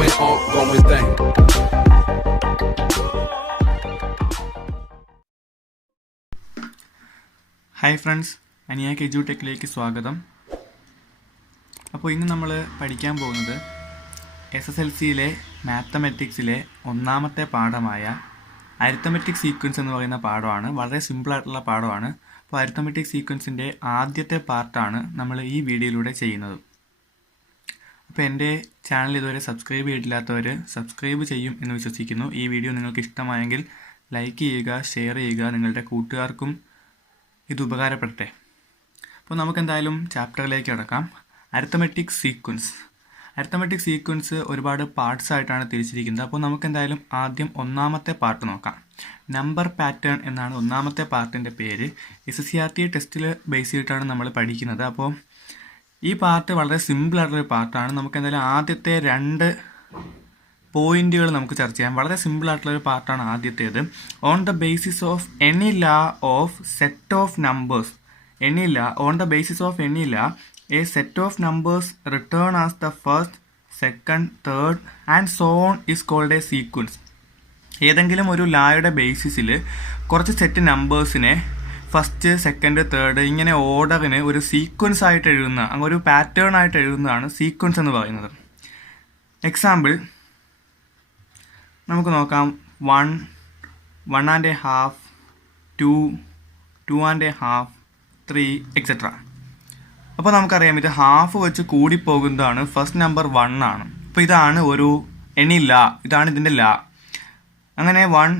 going on, going thing. Hi friends, അനിയാക്ക് എജ്യൂടെക്കിലേക്ക് സ്വാഗതം. അപ്പോൾ ഇന്ന് നമ്മൾ പഠിക്കാൻ പോകുന്നത് SSLCയിലെ മാത്തമെറ്റിക്സിലെ ഒന്നാമത്തെ പാഠമായ അരിത്തമെറ്റിക് സീക്വൻസ് എന്ന് പറയുന്ന പാഠമാണ്. വളരെ സിമ്പിളായിട്ടുള്ള പാഠമാണ്. അപ്പോൾ അരിത്തമെറ്റിക് സീക്വൻസിൻ്റെ ആദ്യത്തെ പാർട്ടാണ് നമ്മൾ ഈ വീഡിയോയിലൂടെ ചെയ്യുന്നത്. അപ്പോൾ എൻ്റെ ചാനൽ ഇതുവരെ സബ്സ്ക്രൈബ് ചെയ്തിട്ടില്ലാത്തവർ സബ്സ്ക്രൈബ് ചെയ്യും എന്ന് വിശ്വസിക്കുന്നു. ഈ വീഡിയോ നിങ്ങൾക്ക് ഇഷ്ടമായെങ്കിൽ ലൈക്ക് ചെയ്യുക, ഷെയർ ചെയ്യുക, നിങ്ങളുടെ കൂട്ടുകാർക്കും ഇത് ഉപകാരപ്പെടട്ടെ. അപ്പോൾ നമുക്കെന്തായാലും ചാപ്റ്ററിലേക്ക് കടക്കാം. അരിത്തമെറ്റിക് സീക്വൻസ് ഒരുപാട് പാർട്സ് ആയിട്ടാണ് തിരിച്ചിരിക്കുന്നത്. അപ്പോൾ നമുക്കെന്തായാലും ആദ്യം ഒന്നാമത്തെ പാർട്ട് നോക്കാം. നമ്പർ പാറ്റേൺ എന്നാണ് ഒന്നാമത്തെ പാർട്ടിൻ്റെ പേര്. SSCRT ടെസ്റ്റിൽ ബേസ് ചെയ്തിട്ടാണ് നമ്മൾ പഠിക്കുന്നത്. അപ്പോൾ ഈ പാർട്ട് വളരെ സിമ്പിളായിട്ടുള്ളൊരു പാർട്ടാണ്. നമുക്കെന്തായാലും ആദ്യത്തെ 2 പോയിന്റുകൾ നമുക്ക് ചർച്ച ചെയ്യാം. വളരെ സിമ്പിളായിട്ടുള്ളൊരു പാർട്ടാണ് ആദ്യത്തേത്. On the basis of any ലാ of set of numbers, a set of numbers return as the first, second, third and so on is called a sequence. ഏതെങ്കിലും ഒരു ലായുടെ ബേസിസിൽ കുറച്ച് സെറ്റ് നമ്പേഴ്സിനെ ഫസ്റ്റ്, സെക്കൻഡ്, തേർഡ് ഇങ്ങനെ ഓർഡറിന് ഒരു സീക്വൻസ് ആയിട്ട് എഴുതുന്ന, ഒരു പാറ്റേൺ ആയിട്ട് എഴുതുന്നതാണ് സീക്വൻസ് എന്ന് പറയുന്നത്. എക്സാമ്പിൾ നമുക്ക് നോക്കാം. 1, 1.5, 2, 2.5, 3 എക്സെട്ര. അപ്പോൾ നമുക്കറിയാം ഇത് ഹാഫ് വെച്ച് കൂടിപ്പോകുന്നതാണ്. ഫസ്റ്റ് നമ്പർ 1 ആണ്. അപ്പോൾ ഇതാണ് ഒരു എനി ലാ, ഇതാണ് ഇതിൻ്റെ ലാ. അങ്ങനെ 1,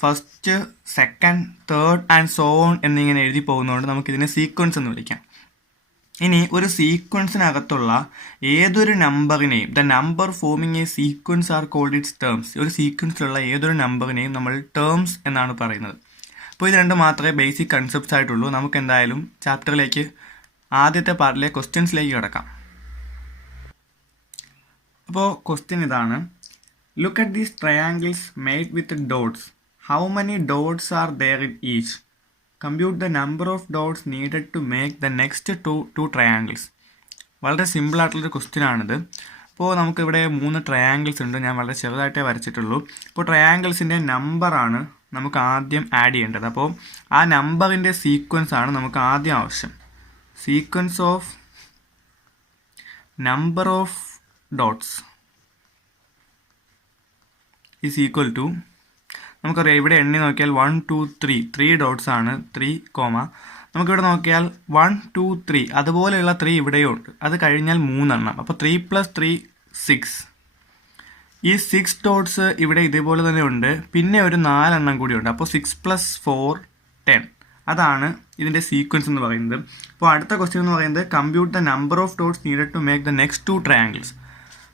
first, second, third and so on എന്നിങ്ങനെ എഴുതി പോകുന്നതുകൊണ്ട് നമുക്കിതിനെ സീക്വൻസ് എന്ന് വിളിക്കാം. ഇനി ഒരു സീക്വൻസിനകത്തുള്ള ഏതൊരു നമ്പറിനെയും, the number forming a sequence are called its terms. ഒരു സീക്വൻസിലുള്ള ഏതൊരു നമ്പറിനെയും നമ്മൾ ടേംസ് എന്നാണ് പറയുന്നത്. അപ്പോൾ ഇത് രണ്ട് മാത്രമേ ബേസിക് കൺസെപ്റ്റ്സ് ആയിട്ടുള്ളൂ. നമുക്ക് എന്തായാലും ചാപ്റ്ററിലേക്ക് ആദ്യത്തെ പാർട്ടിലെ ക്വസ്റ്റ്യൻസിലേക്ക് കിടക്കാം. അപ്പോൾ ക്വസ്റ്റ്യൻ ഇതാണ്. Look at these triangles made with dots. How many dots are there in each? Compute the number of dots needed to make the next two triangles. വളരെ സിമ്പിളായിട്ടുള്ളൊരു ക്വസ്റ്റ്യൻ ആണിത്. അപ്പോൾ നമുക്കിവിടെ 3 ട്രയാങ്കിൾസ് ഉണ്ട്. ഞാൻ വളരെ ചെറുതായിട്ടേ വരച്ചിട്ടുള്ളൂ. ഇപ്പോൾ ട്രയാങ്കിൾസിൻ്റെ നമ്പറാണ് നമുക്ക് ആദ്യം ആഡ് ചെയ്യേണ്ടത്. അപ്പോൾ ആ നമ്പറിൻ്റെ സീക്വൻസ് ആണ് നമുക്ക് ആദ്യം ആവശ്യം. Sequence of number of dots is equal to, നമുക്കറിയാം ഇവിടെ എണ്ണി നോക്കിയാൽ 1, 2, 3 ഡോട്ട്സ് ആണ്. 3, നമുക്കിവിടെ നോക്കിയാൽ 1, 2, 3 അതുപോലെയുള്ള 3 ഇവിടെയും ഉണ്ട്. അത് കഴിഞ്ഞാൽ 3 എണ്ണം. അപ്പോൾ 3 + 3 6. ഈ 6 ഡോട്ട്സ് ഇവിടെ ഇതേപോലെ തന്നെ ഉണ്ട്. പിന്നെ ഒരു 4 എണ്ണം കൂടി ഉണ്ട്. അപ്പോൾ 6 + 4 10. അതാണ് ഇതിൻ്റെ സീക്വൻസ് എന്ന് പറയുന്നത്. അപ്പോൾ അടുത്ത ക്വസ്റ്റ്യൻ എന്ന് പറയുന്നത് compute the number of dots needed to make the next 2 triangles.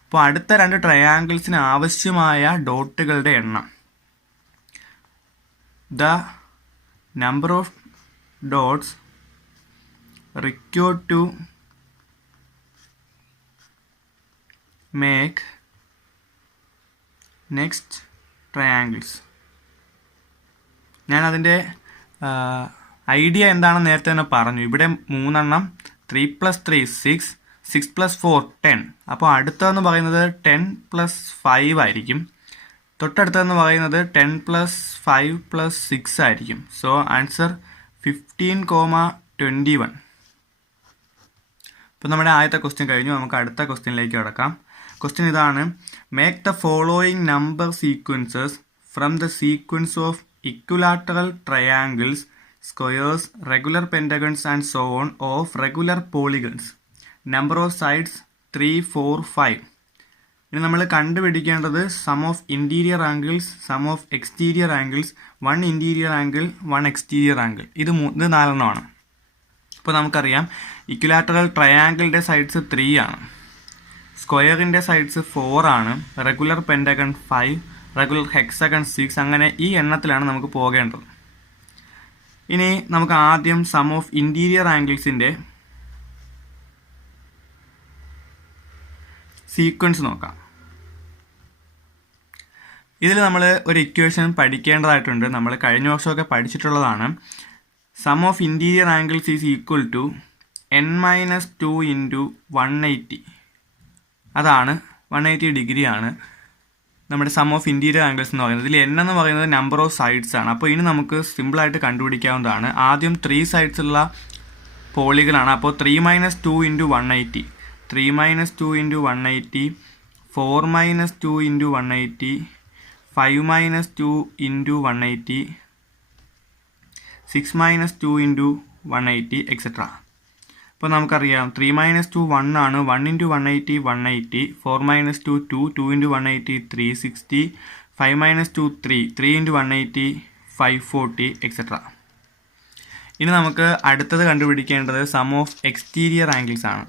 അപ്പോൾ അടുത്ത 2 ട്രയാങ്കിൾസിന് ആവശ്യമായ ഡോട്ടുകളുടെ എണ്ണം. The number of dots required to make next triangles. ഞാൻ അതിൻ്റെ ഐഡിയ എന്താണെന്ന് നേരത്തെ തന്നെ പറഞ്ഞു. ഇവിടെ 3 എണ്ണം, 3 + 3 6, 6 + 4 10. അപ്പോൾ അടുത്തതെന്ന് പറയുന്നത് 10 + 5 ആയിരിക്കും. തൊട്ടടുത്തെന്ന് പറയുന്നത് 10 + 5 + 6 ആയിരിക്കും. So answer 15,21. ഇപ്പോൾ നമ്മുടെ ആദ്യത്തെ ക്വസ്റ്റ്യൻ കഴിഞ്ഞു. നമുക്ക് അടുത്ത ക്വസ്റ്റ്യനിലേക്ക് കിടക്കാം. ക്വസ്റ്റ്യൻ ഇതാണ്. Make the following number sequences from the sequence of equilateral triangles, squares, regular pentagons and so on of regular polygons. Number of sides 3, 4, 5. ഇനി നമ്മൾ കണ്ടുപിടിക്കേണ്ടത് sum of interior angles, sum of exterior angles, 1 interior angle, 1 exterior angle. ഇത് 4 എണ്ണമാണ്. അപ്പോൾ നമുക്കറിയാം equilateral ട്രയാങ്കിളിൻ്റെ sides 3 ആണ്, സ്ക്വയറിൻ്റെ sides 4 ആണ്, റെഗുലർ പെൻറ്റഗൺ 5, റെഗുലർ ഹെക്സഗൺ 6. അങ്ങനെ ഈ എണ്ണത്തിലാണ് നമുക്ക് പോകേണ്ടത്. ഇനി നമുക്ക് ആദ്യം സം ഓഫ് ഇൻറ്റീരിയർ ആംഗിൾസിൻ്റെ സീക്വൻസ് നോക്കാം. ഇതിൽ നമ്മൾ ഒരു ഇക്വേഷൻ പഠിക്കേണ്ടതായിട്ടുണ്ട്. നമ്മൾ കഴിഞ്ഞ വർഷമൊക്കെ പഠിച്ചിട്ടുള്ളതാണ്. Sum of interior angles is equal to n - 2 × 180. അതാണ് 180 ഡിഗ്രിയാണ് നമ്മുടെ സം ഓഫ് ഇൻറ്റീരിയർ ആംഗിൾസ് എന്ന് പറയുന്നത്. ഇതിൽ n എന്ന് പറയുന്നത് നമ്പർ ഓഫ് സൈഡ്സ് ആണ്. അപ്പോൾ ഇനി നമുക്ക് സിമ്പിളായിട്ട് കണ്ടുപിടിക്കാവുന്നതാണ്. ആദ്യം 3 സൈഡ്സ് ഉള്ള പോളികളാണ്. അപ്പോൾ 3 - 2 × 180, 3 - 2 × 180, 4 - 2 × 180, 5 - 2 × 180, 6 - 2 × 180 എക്സെട്ര. അപ്പോൾ നമുക്കറിയാം 3 - 2 1 ആണ്. 1 × 180 180, 4 - 2 2, 2 × 180 360, 5 - 2 3, 3 × 180 540 എക്സെട്ര. ഇനി നമുക്ക് അടുത്തത് കണ്ടുപിടിക്കേണ്ടത് സം ഓഫ് എക്സ്റ്റീരിയർ ആംഗിൾസ് ആണ്.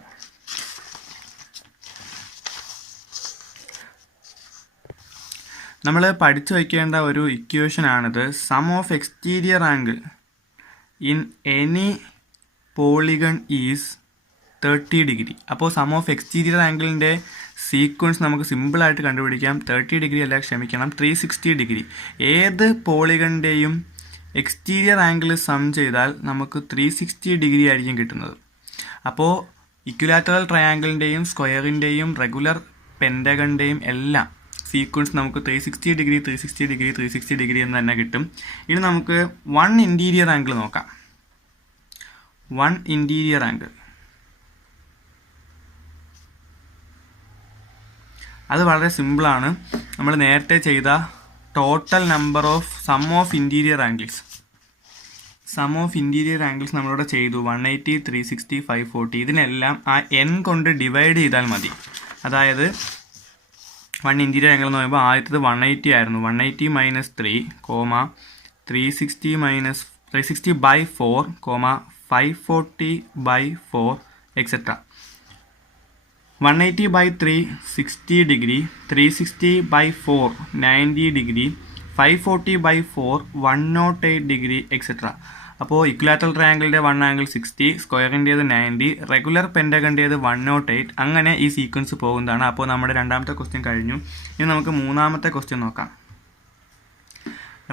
നമ്മൾ പഠിച്ചു വയ്ക്കേണ്ട ഒരു ഇക്വേഷൻ ആണിത്. Sum of exterior angle in any polygon is 30 degree. അപ്പോൾ സം ഓഫ് എക്സ്റ്റീരിയർ ആംഗിളിൻ്റെ സീക്വൻസ് നമുക്ക് സിമ്പിളായിട്ട് കണ്ടുപിടിക്കാം. 30 ഡിഗ്രി അല്ല, ക്ഷമിക്കണം, 360 ഡിഗ്രി. ഏത് പോളിഗണിൻ്റെയും എക്സ്റ്റീരിയർ ആംഗിൾ സം ചെയ്താൽ നമുക്ക് 360 ഡിഗ്രി ആയിരിക്കും കിട്ടുന്നത്. അപ്പോൾ ഇക്വിലാറ്ററൽ ട്രയാങ്കിളിൻ്റെയും സ്ക്വയറിൻ്റെയും റെഗുലർ പെൻറ്റഗണിൻ്റെയും എല്ലാം സീക്വൻസ് നമുക്ക് 360 ഡിഗ്രി 360 ഡിഗ്രി 360 ഡിഗ്രി എന്ന് തന്നെ കിട്ടും. ഇനി നമുക്ക് 1 ഇൻറ്റീരിയർ ആംഗിൾ നോക്കാം. 1 ഇൻറ്റീരിയർ ആംഗിൾ അത് വളരെ സിമ്പിളാണ്. നമ്മൾ നേരത്തെ ചെയ്ത total number of sum of interior angles നമ്മളിവിടെ ചെയ്തു. 180 360 540 ഇതിനെല്ലാം ആ n കൊണ്ട് ഡിവൈഡ് ചെയ്താൽ മതി. അതായത് 1 ഇൻറ്റീരിയർ ആംഗിൾ എന്ന് പറയുമ്പോൾ ആദ്യത്തത് 180 ആയിരുന്നു. 180 - 3, 360 - 360/4, 540/4 etcetera. 180/3 60 degree, 360/4 90 degree, 540/4 108 degree etcetera. അപ്പോൾ ഇക്വിലാറ്ററൽ ട്രയാങ്കിളിൻ്റെ 1 ആംഗിൾ 60, സ്ക്വയറിൻ്റേത് 90, റെഗുലർ പെൻറ്റഗണിൻ്റേത് 108. അങ്ങനെ ഈ സീക്വൻസ് പോകുന്നതാണ്. അപ്പോൾ നമ്മുടെ രണ്ടാമത്തെ ക്വസ്റ്റ്യൻ കഴിഞ്ഞു. ഇനി നമുക്ക് മൂന്നാമത്തെ ക്വസ്റ്റ്യൻ നോക്കാം.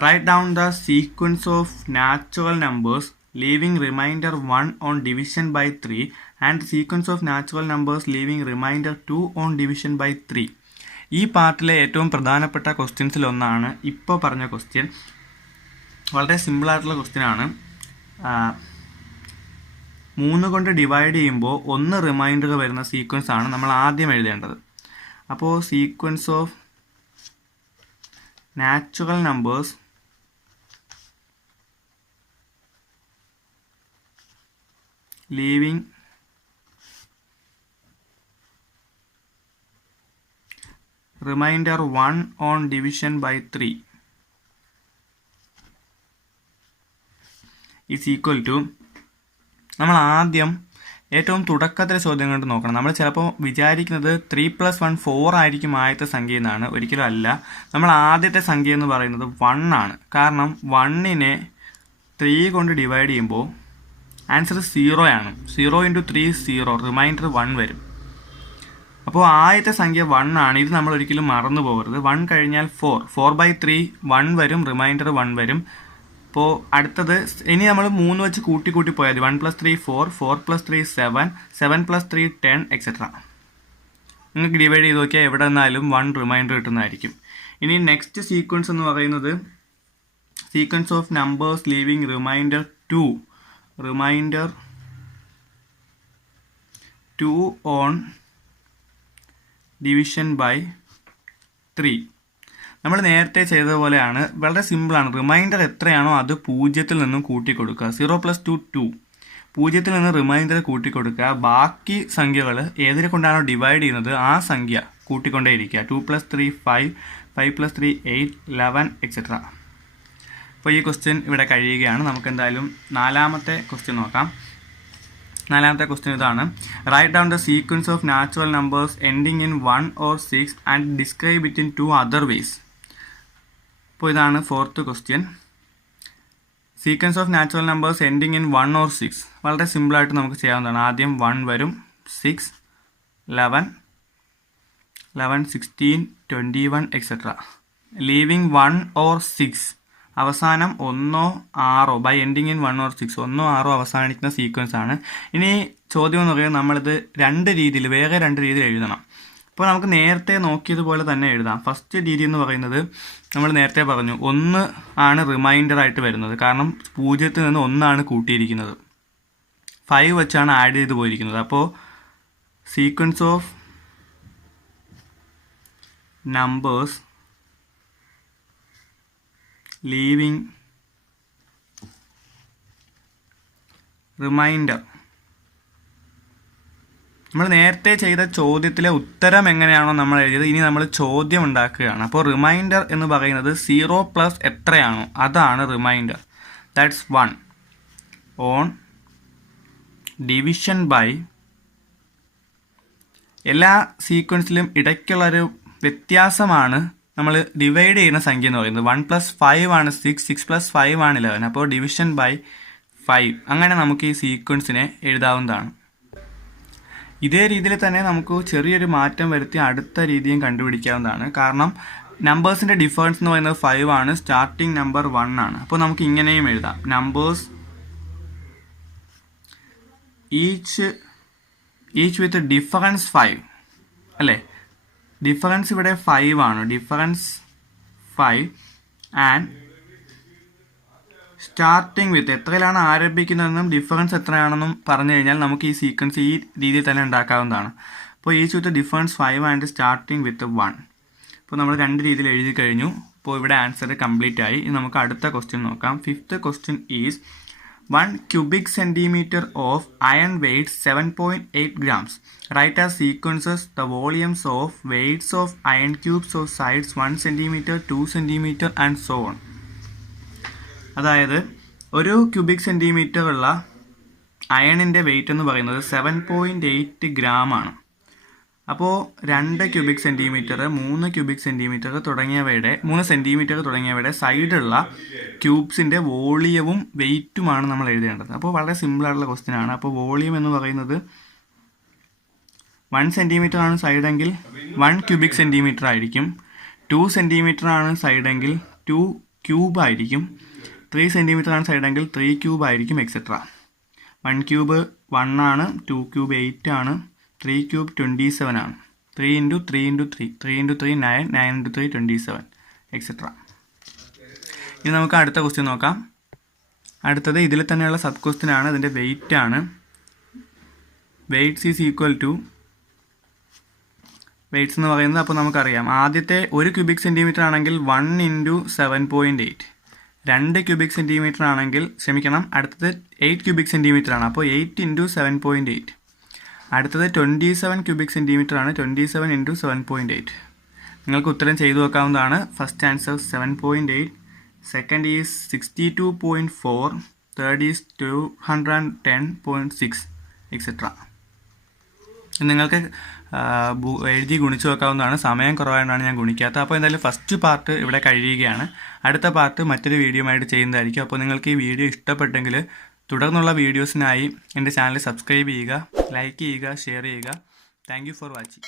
Write down the sequence of natural numbers leaving remainder 1 on division by 3 and sequence of natural numbers leaving remainder 2 on division by 3. ഈ പാർട്ടിലെ ഏറ്റവും പ്രധാനപ്പെട്ട ക്വസ്റ്റ്യൻസിൽ ഒന്നാണ് ഇപ്പോൾ പറഞ്ഞ ക്വസ്റ്റ്യൻ. വളരെ സിമ്പിളായിട്ടുള്ള ക്വസ്റ്റ്യൻ ആണ്. 3 കൊണ്ട് ഡിവൈഡ് ചെയ്യുമ്പോൾ 1 റിമൈൻഡർ വരുന്ന സീക്വൻസ് ആണ് നമ്മൾ ആദ്യം എഴുതേണ്ടത്. അപ്പോൾ sequence of natural numbers leaving remainder 1 on division by 3 is equal to, നമ്മൾ ആദ്യം ഏറ്റവും തുടക്കത്തിലെ ചോദ്യം കൊണ്ട് നോക്കണം. നമ്മൾ ചിലപ്പോൾ വിചാരിക്കുന്നത് 3 + 1 4 ആയിരിക്കും ആദ്യത്തെ സംഖ്യ എന്നാണ്. ഒരിക്കലും അല്ല. നമ്മൾ ആദ്യത്തെ സംഖ്യ എന്ന് പറയുന്നത് 1 ആണ്. കാരണം 1നെ 3 കൊണ്ട് ഡിവൈഡ് ചെയ്യുമ്പോൾ ആൻസർ 0 ആണ്. 0 × 3 0, റിമൈൻഡർ 1 വരും. അപ്പോൾ ആദ്യത്തെ സംഖ്യ 1 ആണ്. ഇത് നമ്മൾ ഒരിക്കലും മറന്നു പോകരുത്. 1 കഴിഞ്ഞാൽ 4, 4/3 1 വരും, റിമൈൻഡർ 1 വരും. അപ്പോൾ അടുത്തത് ഇനി നമ്മൾ 3 വെച്ച് കൂട്ടി പോയാൽ 1 + 3 4, 4 + 3 7, 7 + 3 10 എക്സെട്ര. നിങ്ങൾക്ക് ഡിവൈഡ് ചെയ്ത് നോക്കിയാൽ എവിടെ നിന്നാലും 1 റിമൈൻഡർ കിട്ടുന്നതായിരിക്കും. ഇനി നെക്സ്റ്റ് സീക്വൻസ് എന്ന് പറയുന്നത് sequence of numbers leaving remainder 2 on division by 3. നമ്മൾ നേരത്തെ ചെയ്തതുപോലെയാണ്. വളരെ സിമ്പിളാണ്. റിമൈൻഡർ എത്രയാണോ അത് 0-ൽ നിന്നും കൂട്ടിക്കൊടുക്കുക. 0 + 2 2, 0-ൽ നിന്ന് റിമൈൻഡർ കൂട്ടിക്കൊടുക്കുക. ബാക്കി സംഖ്യകൾ ഏതിനെ കൊണ്ടാണോ ഡിവൈഡ് ചെയ്യുന്നത് ആ സംഖ്യ കൂട്ടിക്കൊണ്ടേയിരിക്കുക. 2 + 3 5, 5 + 3 8, 11 എക്സെട്ര. അപ്പോൾ ഈ ക്വസ്റ്റ്യൻ ഇവിടെ കഴിയുകയാണ്. നമുക്ക് എന്തായാലും നാലാമത്തെ ക്വസ്റ്റ്യൻ നോക്കാം. നാലാമത്തെ ക്വസ്റ്റ്യൻ ഇതാണ്. Write down the sequence of natural numbers ending in 1 or 6 and describe it in 2 other ways. അപ്പോൾ ഇതാണ് fourth question. Sequence of natural numbers ending in 1 or 6 വളരെ സിമ്പിളായിട്ട് നമുക്ക് ചെയ്യാവുന്നതാണ്. ആദ്യം 1 വരും, 6 11 16 21 എക്സെട്ര. ലീവിങ് 1 or 6 അവസാനം 1 6 ബൈ എൻഡിങ് ഇൻ 1 or 6 1 6 അവസാനിക്കുന്ന സീക്വൻസ് ആണ്. ഇനി ചോദ്യം എന്ന് പറയുന്നത് നമ്മളിത് വേറെ രണ്ട് രീതിയിൽ എഴുതണം. അപ്പോൾ നമുക്ക് നേരത്തെ നോക്കിയതുപോലെ തന്നെ എഴുതാം. ഫസ്റ്റ് രീതി എന്ന് പറയുന്നത് നമ്മൾ നേരത്തെ പറഞ്ഞു 1 ആണ് റിമൈൻഡർ ആയിട്ട് വരുന്നത്, കാരണം 0-ൽ നിന്ന് 1 ആണ് കൂട്ടിയിരിക്കുന്നത്. 5 വെച്ചാണ് ആഡ് ചെയ്ത് പോയിരിക്കുന്നത്. അപ്പോൾ sequence of numbers leaving remainder. നമ്മൾ നേരത്തെ ചെയ്ത ചോദ്യത്തിലെ ഉത്തരം എങ്ങനെയാണോ നമ്മൾ എഴുതിയത്, ഇനി നമ്മൾ ചോദ്യം ഉണ്ടാക്കുകയാണ്. അപ്പോൾ റിമൈൻഡർ എന്ന് പറയുന്നത് 0 പ്ലസ് എത്രയാണോ അതാണ് remainder. That's 1 on division by. എല്ലാ സീക്വൻസിലും ഇടയ്ക്കുള്ളൊരു വ്യത്യാസമാണ് നമ്മൾ ഡിവൈഡ് ചെയ്യുന്ന സംഖ്യ എന്ന് പറയുന്നത്. 1 + 5 ആണ് 6, 6 + 5 ആണ് 11. അപ്പോൾ ഡിവിഷൻ ബൈ 5. അങ്ങനെ നമുക്ക് ഈ സീക്വൻസിനെ എഴുതാവുന്നതാണ്. ഇതേ രീതിയിൽ തന്നെ നമുക്ക് ചെറിയൊരു മാറ്റം വരുത്തി അടുത്ത രീതിയും കണ്ടുപിടിക്കാവുന്നതാണ്. കാരണം നമ്പേഴ്സിൻ്റെ ഡിഫറൻസ് എന്ന് പറയുന്നത് 5 ആണ്, സ്റ്റാർട്ടിംഗ് നമ്പർ 1 ആണ്. അപ്പോൾ നമുക്ക് ഇങ്ങനെയും എഴുതാം. നമ്പേഴ്സ് ഈച്ച് വിത്ത് ഡിഫറൻസ് 5 അല്ലേ. ഡിഫറൻസ് ഇവിടെ 5 ആണ്. ഡിഫറൻസ് 5 ആൻഡ് സ്റ്റാർട്ടിങ് വിത്ത് എത്രയിലാണ് ആരംഭിക്കുന്നതെന്നും ഡിഫറൻസ് എത്രയാണെന്നും പറഞ്ഞു കഴിഞ്ഞാൽ നമുക്ക് ഈ സീക്വൻസ് ഈ രീതിയിൽ തന്നെ ഉണ്ടാക്കാവുന്നതാണ്. അപ്പോൾ each with difference 5 and starting വിത്ത് 1. അപ്പോൾ നമ്മൾ 2 രീതിയിൽ എഴുതി കഴിഞ്ഞു. അപ്പോൾ ഇവിടെ ആൻസർ കംപ്ലീറ്റ് ആയി. ഇനി നമുക്ക് അടുത്ത ക്വസ്റ്റ്യൻ നോക്കാം. 5th question is 1 cubic centimeter of iron weighs 7.8 grams. Write as sequences the volumes of weights of iron cubes of sides 1 cm, 2 cm and so on. അതായത് ഒരു ക്യൂബിക് സെൻറ്റിമീറ്റർ ഉള്ള അയണിൻ്റെ wait എന്ന് പറയുന്നത് 7.8 ഗ്രാം ആണ്. അപ്പോൾ 2 cubic centimetre, 3 cubic centimetre തുടങ്ങിയവയുടെ 3 centimetre തുടങ്ങിയവയുടെ സൈഡുള്ള ക്യൂബ്സിൻ്റെ വോളിയവും വെയിറ്റുമാണ് നമ്മൾ എഴുതേണ്ടത്. അപ്പോൾ വളരെ സിമ്പിളായിട്ടുള്ള ക്വസ്റ്റ്യൻ ആണ്. അപ്പോൾ വോളിയം എന്ന് പറയുന്നത് 1 സെൻറ്റിമീറ്റർ ആണ് സൈഡെങ്കിൽ 1 ക്യൂബിക് സെൻറ്റിമീറ്റർ ആയിരിക്കും. 2 സെൻറ്റിമീറ്റർ ആണ് സൈഡെങ്കിൽ 2 ക്യൂബ് ആയിരിക്കും. 3 സെൻറ്റിമീറ്റർ ആണ് സൈഡെങ്കിൽ 3 ക്യൂബ് ആയിരിക്കും, എക്സെട്ര. 1 ക്യൂബ് 1 ആണ്, 2 ക്യൂബ് 8 ആണ്, 3 ക്യൂബ് 27 ആണ്. 3 × 3 × 3 3 × 3 9, 9 × 3 27, എക്സെട്ര. ഇനി നമുക്ക് അടുത്ത ക്വസ്റ്റ്യൻ നോക്കാം. അടുത്തത് ഇതിൽ തന്നെയുള്ള സബ് ക്വസ്റ്റ്യൻ ആണ്. ഇതിൻ്റെ വെയിറ്റ് ആണ്. Weights is equal to weights എന്ന് പറയുന്നത്, അപ്പോൾ നമുക്കറിയാം ആദ്യത്തെ 1 ക്യൂബിക് സെൻറ്റിമീറ്റർ ആണെങ്കിൽ 1 × 7.8. 2 ക്യൂബിക് സെൻറ്റിമീറ്റർ ആണെങ്കിൽ അടുത്തത് 8 ക്യൂബിക് സെൻറ്റിമീറ്റർ ആണ്. അപ്പോൾ 8 × 7.8. അടുത്തത് 27 ക്യൂബിക് സെൻറ്റിമീറ്റർ ആണ്. 27 × 7.8. നിങ്ങൾക്ക് ഉത്തരം ചെയ്തു വെക്കാവുന്നതാണ്. First answer 7.8, second is 62.4, third is 210.6, etcetera. നിങ്ങൾക്ക് എഴുതി ഗുണിച്ചു വെക്കാവുന്നതാണ്. സമയം കുറവായതുകൊണ്ടാണ് ഞാൻ ഗുണിക്കാത്തത്. അപ്പോൾ എന്തായാലും ഫസ്റ്റ് പാർട്ട് ഇവിടെ കഴിയുകയാണ്. അടുത്ത പാർട്ട് മറ്റൊരു വീഡിയോ ആയിട്ട് ചെയ്യുന്നതായിരിക്കും. അപ്പോൾ നിങ്ങൾക്ക് ഈ വീഡിയോ ഇഷ്ടപ്പെട്ടെങ്കിൽ തുടർന്നുള്ള വീഡിയോസിനായി എൻ്റെ ചാനൽ സബ്സ്ക്രൈബ് ചെയ്യുക, ലൈക്ക് ചെയ്യുക, ഷെയർ ചെയ്യുക. Thank you for watching.